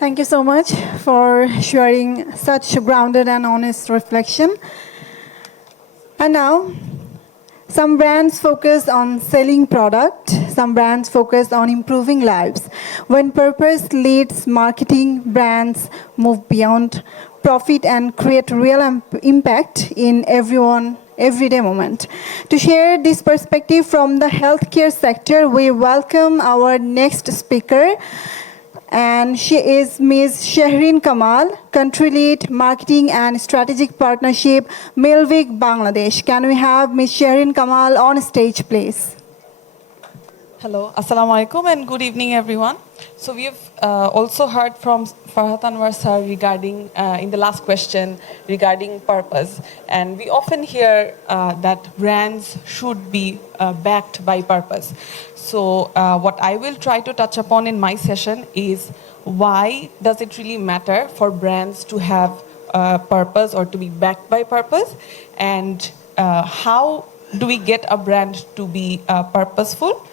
Thank you so much for sharing such grounded and honest reflection. And now, some brands focus on selling product, some brands focus on improving lives. When purpose leads marketing, brands move beyond profit and create real impact in everyday moment. To share this perspective from the healthcare sector, we welcome our next speaker, and she is Ms. Shehreen Kamal, Country Lead, Marketing and Strategic Partnership, MILVIK, Bangladesh. Can we have Ms. Shehreen Kamal on stage, please? Hello, Assalamu alaikum and good evening everyone. So we have also heard from Farhat Anwar sir regarding, in the last question, regarding purpose. And we often hear that brands should be backed by purpose. So what I will try to touch upon in my session is why does it really matter for brands to have purpose or to be backed by purpose, and how do we get a brand to be purposeful,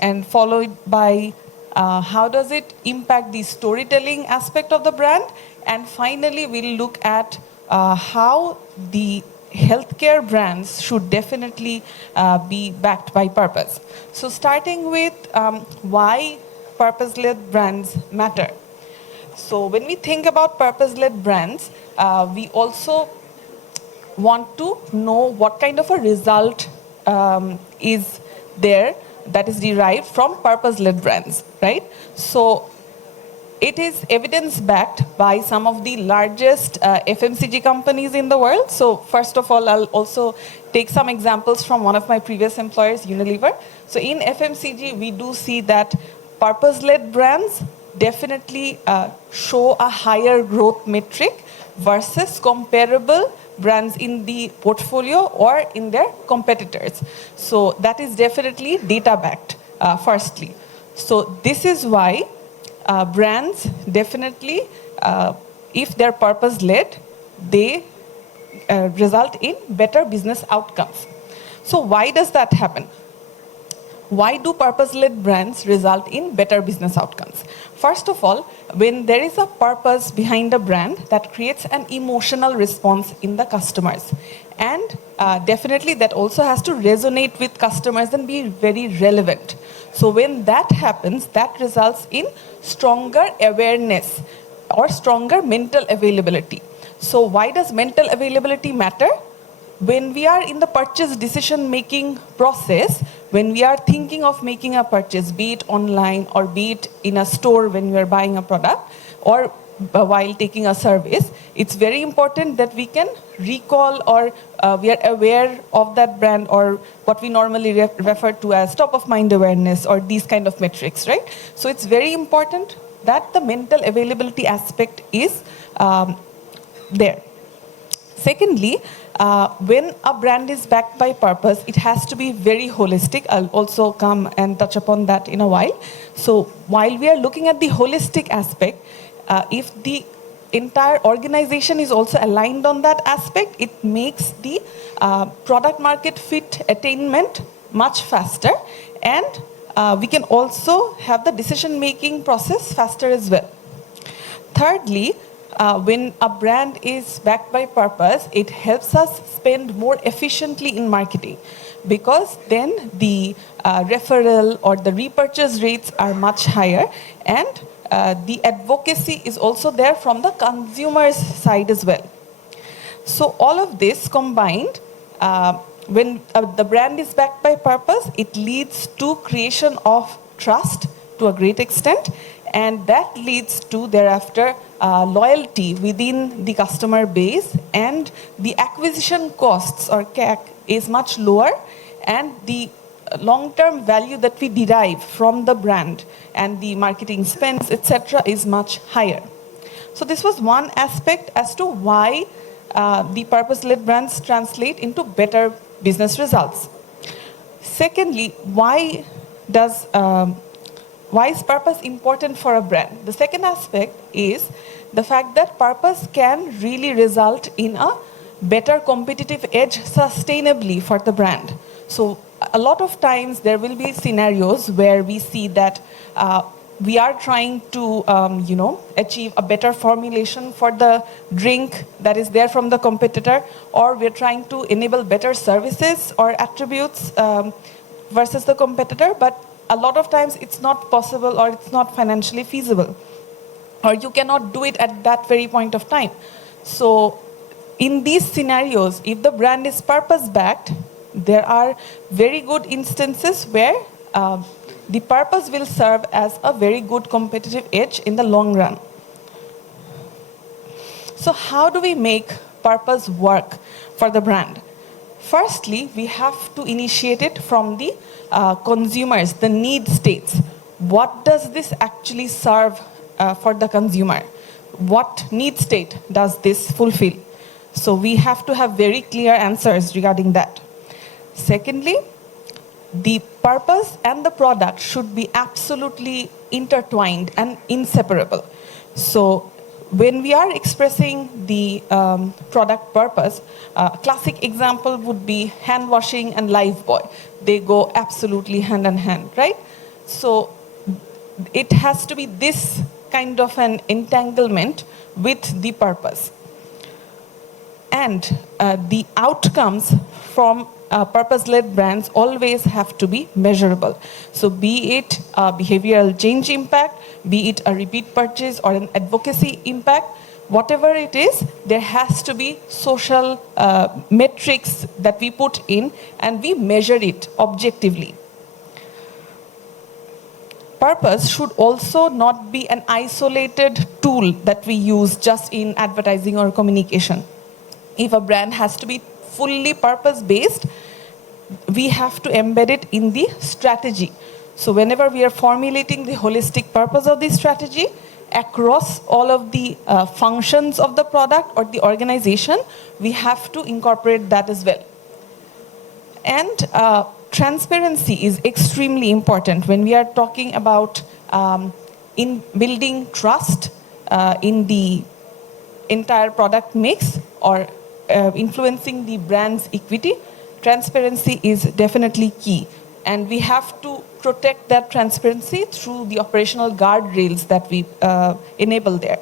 and followed by how does it impact the storytelling aspect of the brand, and finally we'll look at how the healthcare brands should definitely be backed by purpose. So starting with why purpose-led brands matter. So when we think about purpose-led brands, we also want to know what kind of a result is there that is derived from purpose-led brands, right? So it is evidence-backed by some of the largest FMCG companies in the world. So first of all, I'll also take some examples from one of my previous employers, Unilever. So in FMCG, we do see that purpose-led brands definitely show a higher growth metric versus comparable brands in the portfolio or in their competitors. So that is definitely data-backed, firstly. So this is why brands definitely, if they're purpose-led, they result in better business outcomes. So why does that happen? Why do purpose-led brands result in better business outcomes? First of all, when there is a purpose behind a brand, that creates an emotional response in the customers. And definitely that also has to resonate with customers and be very relevant. So when that happens, that results in stronger awareness or stronger mental availability. So why does mental availability matter? When we are in the purchase decision-making process, when we are thinking of making a purchase, be it online or be it in a store when we are buying a product, or while taking a service, it's very important that we can recall or we are aware of that brand, or what we normally refer to as top-of-mind awareness, or these kind of metrics, right? So it's very important that the mental availability aspect is there. Secondly, when a brand is backed by purpose, it has to be very holistic. I'll also come and touch upon that in a while. So while we are looking at the holistic aspect, if the entire organization is also aligned on that aspect, it makes the product market fit attainment much faster, and we can also have the decision-making process faster as well. Thirdly, when a brand is backed by purpose, it helps us spend more efficiently in marketing, because then the referral or the repurchase rates are much higher, and the advocacy is also there from the consumer's side as well. So all of this combined, when the brand is backed by purpose, it leads to creation of trust to a great extent, and that leads to thereafter loyalty within the customer base, and the acquisition costs or CAC is much lower, and the long-term value that we derive from the brand and the marketing spends, etc., is much higher. So this was one aspect as to why the purpose-led brands translate into better business results. Secondly, why is purpose important for a brand? The second aspect is the fact that purpose can really result in a better competitive edge sustainably for the brand. So a lot of times there will be scenarios where we see that we are trying to, achieve a better formulation for the drink that is there from the competitor, or we're trying to enable better services or attributes versus the competitor, but a lot of times it's not possible or it's not financially feasible, or you cannot do it at that very point of time. So in these scenarios, if the brand is purpose-backed, there are very good instances where the purpose will serve as a very good competitive edge in the long run. So how do we make purpose work for the brand? Firstly, we have to initiate it from the consumers, the need states. What does this actually serve for the consumer? What need state does this fulfill? So we have to have very clear answers regarding that. Secondly, the purpose and the product should be absolutely intertwined and inseparable. So when we are expressing the product purpose, a classic example would be hand washing and Lifebuoy. They go absolutely hand in hand, right? So it has to be this kind of an entanglement with the purpose. And the outcomes from purpose-led brands always have to be measurable. So be it a behavioral change impact, be it a repeat purchase or an advocacy impact, whatever it is, there has to be social metrics that we put in and we measure it objectively. Purpose should also not be an isolated tool that we use just in advertising or communication. If a brand has to be fully purpose-based, we have to embed it in the strategy. So whenever we are formulating the holistic purpose of the strategy across all of the functions of the product or the organization, we have to incorporate that as well. And transparency is extremely important when we are talking about in building trust in the entire product mix or influencing the brand's equity. Transparency is definitely key. And we have to protect that transparency through the operational guardrails that we enable there.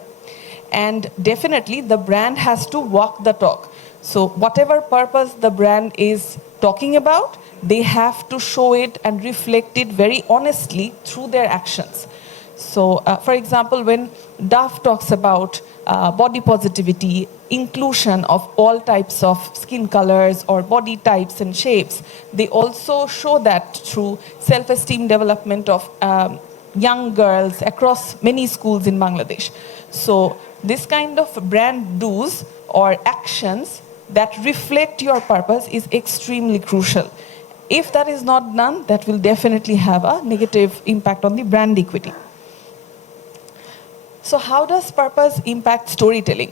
And definitely the brand has to walk the talk. So whatever purpose the brand is talking about, they have to show it and reflect it very honestly through their actions. So for example, when Dove talks about body positivity, inclusion of all types of skin colors or body types and shapes, they also show that through self-esteem development of young girls across many schools in Bangladesh. So this kind of brand do's or actions that reflect your purpose is extremely crucial. If that is not done, that will definitely have a negative impact on the brand equity. So how does purpose impact storytelling?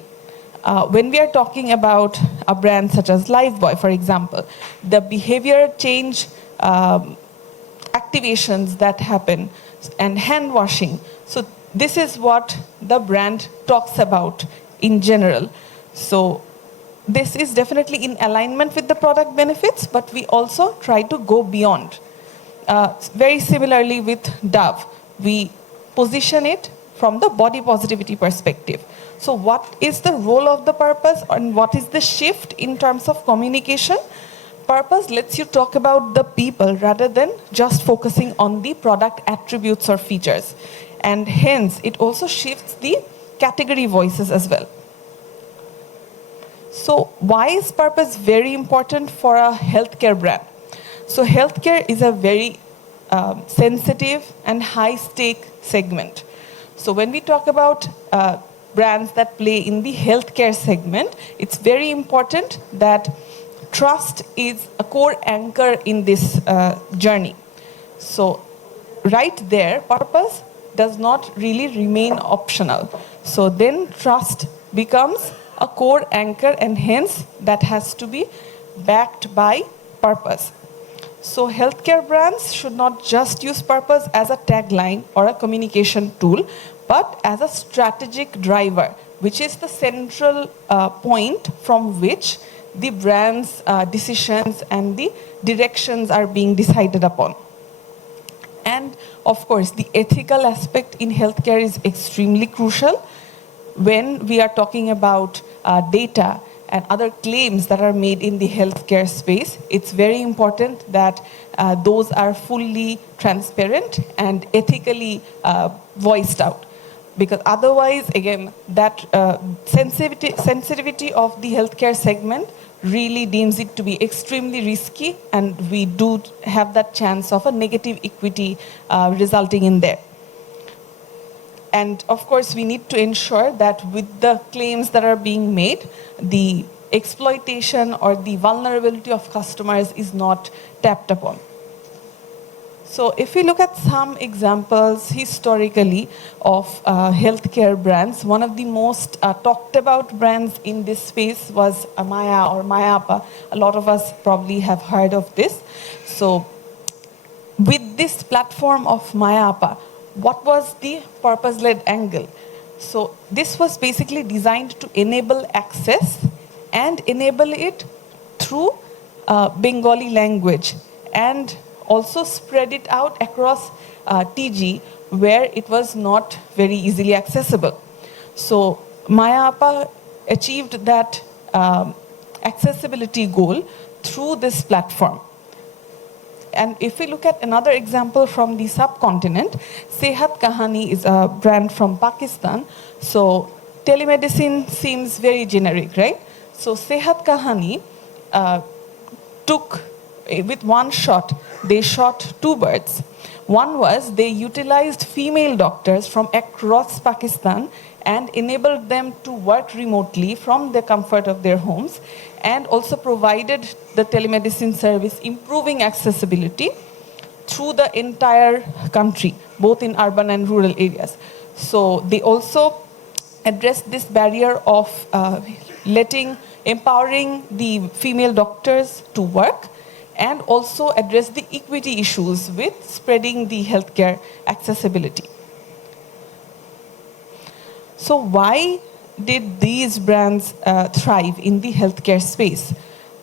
When we are talking about a brand such as Lifebuoy, for example, the behavior change activations that happen and hand washing. So this is what the brand talks about in general. So this is definitely in alignment with the product benefits, but we also try to go beyond. Very similarly with Dove, we position it from the body positivity perspective. So what is the role of the purpose and what is the shift in terms of communication? Purpose lets you talk about the people rather than just focusing on the product attributes or features. And hence, it also shifts the category voices as well. So why is purpose very important for a healthcare brand? So healthcare is a very sensitive and high-stake segment. So when we talk about brands that play in the healthcare segment, it's very important that trust is a core anchor in this journey. So right there, purpose does not really remain optional. So then trust becomes a core anchor, and hence that has to be backed by purpose. So healthcare brands should not just use purpose as a tagline or a communication tool, but as a strategic driver, which is the central point from which the brand's decisions and the directions are being decided upon. And of course, the ethical aspect in healthcare is extremely crucial. When we are talking about data and other claims that are made in the healthcare space, it's very important that those are fully transparent and ethically voiced out. Because otherwise, again, that sensitivity of the healthcare segment really deems it to be extremely risky, and we do have that chance of a negative equity resulting in there. And of course, we need to ensure that with the claims that are being made, the exploitation or the vulnerability of customers is not tapped upon. So if we look at some examples historically of healthcare brands, one of the most talked about brands in this space was Maya or Mayapa. A lot of us probably have heard of this. So with this platform of Mayapa, what was the purpose-led angle? So this was basically designed to enable access and enable it through Bengali language, and also spread it out across TG where it was not very easily accessible. So Mayapa achieved that accessibility goal through this platform. And if we look at another example from the subcontinent, Sehat Kahani is a brand from Pakistan. So telemedicine seems very generic, right? So Sehat Kahani took, with one shot, they shot two birds. One was they utilized female doctors from across Pakistan and enabled them to work remotely from the comfort of their homes, and also provided the telemedicine service, improving accessibility through the entire country, both in urban and rural areas. So they also addressed this barrier of empowering the female doctors to work, and also address the equity issues with spreading the healthcare accessibility. So why did these brands thrive in the healthcare space?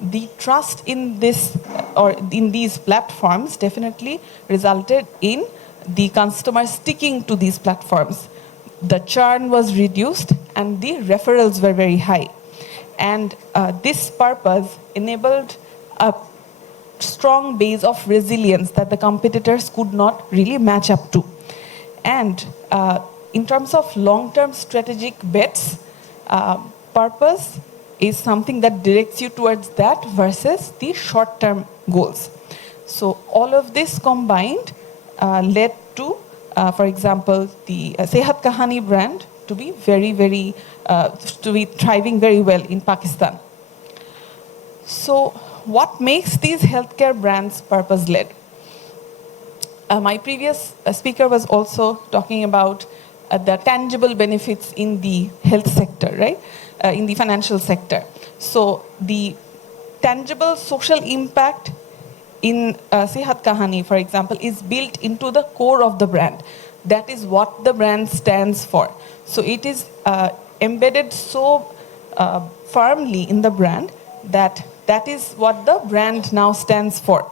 The trust in this or in these platforms definitely resulted in the customers sticking to these platforms. The churn was reduced and the referrals were very high. And this purpose enabled a strong base of resilience that the competitors could not really match up to. And in terms of long-term strategic bets, purpose is something that directs you towards that versus the short-term goals. So all of this combined led to, for example, the Sehat Kahani brand to be to be thriving very well in Pakistan. So what makes these healthcare brands purpose-led? My previous speaker was also talking about the tangible benefits in the health sector, right? In the financial sector. So the tangible social impact in Sehat Kahani, for example, is built into the core of the brand. That is what the brand stands for. So it is embedded so firmly in the brand that that is what the brand now stands for.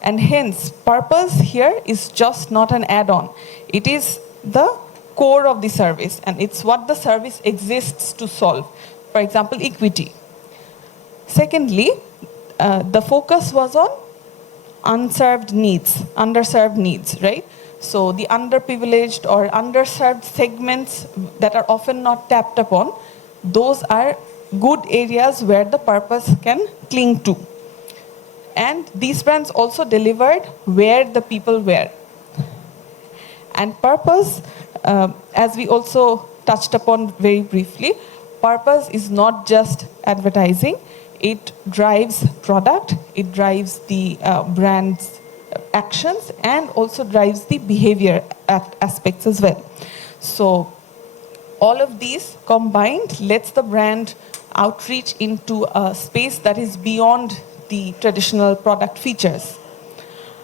And hence, purpose here is just not an add-on. It is the core of the service, and it's what the service exists to solve. For example, equity. Secondly, the focus was on underserved needs, right? So the underprivileged or underserved segments that are often not tapped upon, those are good areas where the purpose can cling to. And these brands also delivered where the people were. And purpose, as we also touched upon very briefly, purpose is not just advertising. It drives product, it drives the brand's actions, and also drives the behavior aspects as well. So all of these combined lets the brand outreach into a space that is beyond the traditional product features.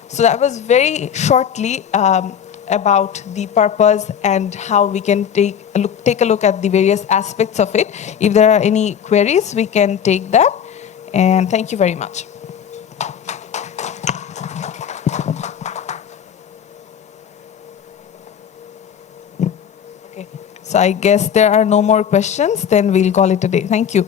So that was very shortly about the purpose and how we can take a look at the various aspects of it. If there are any queries, we can take that. And thank you very much. So I guess there are no more questions. Then we'll call it a day. Thank you.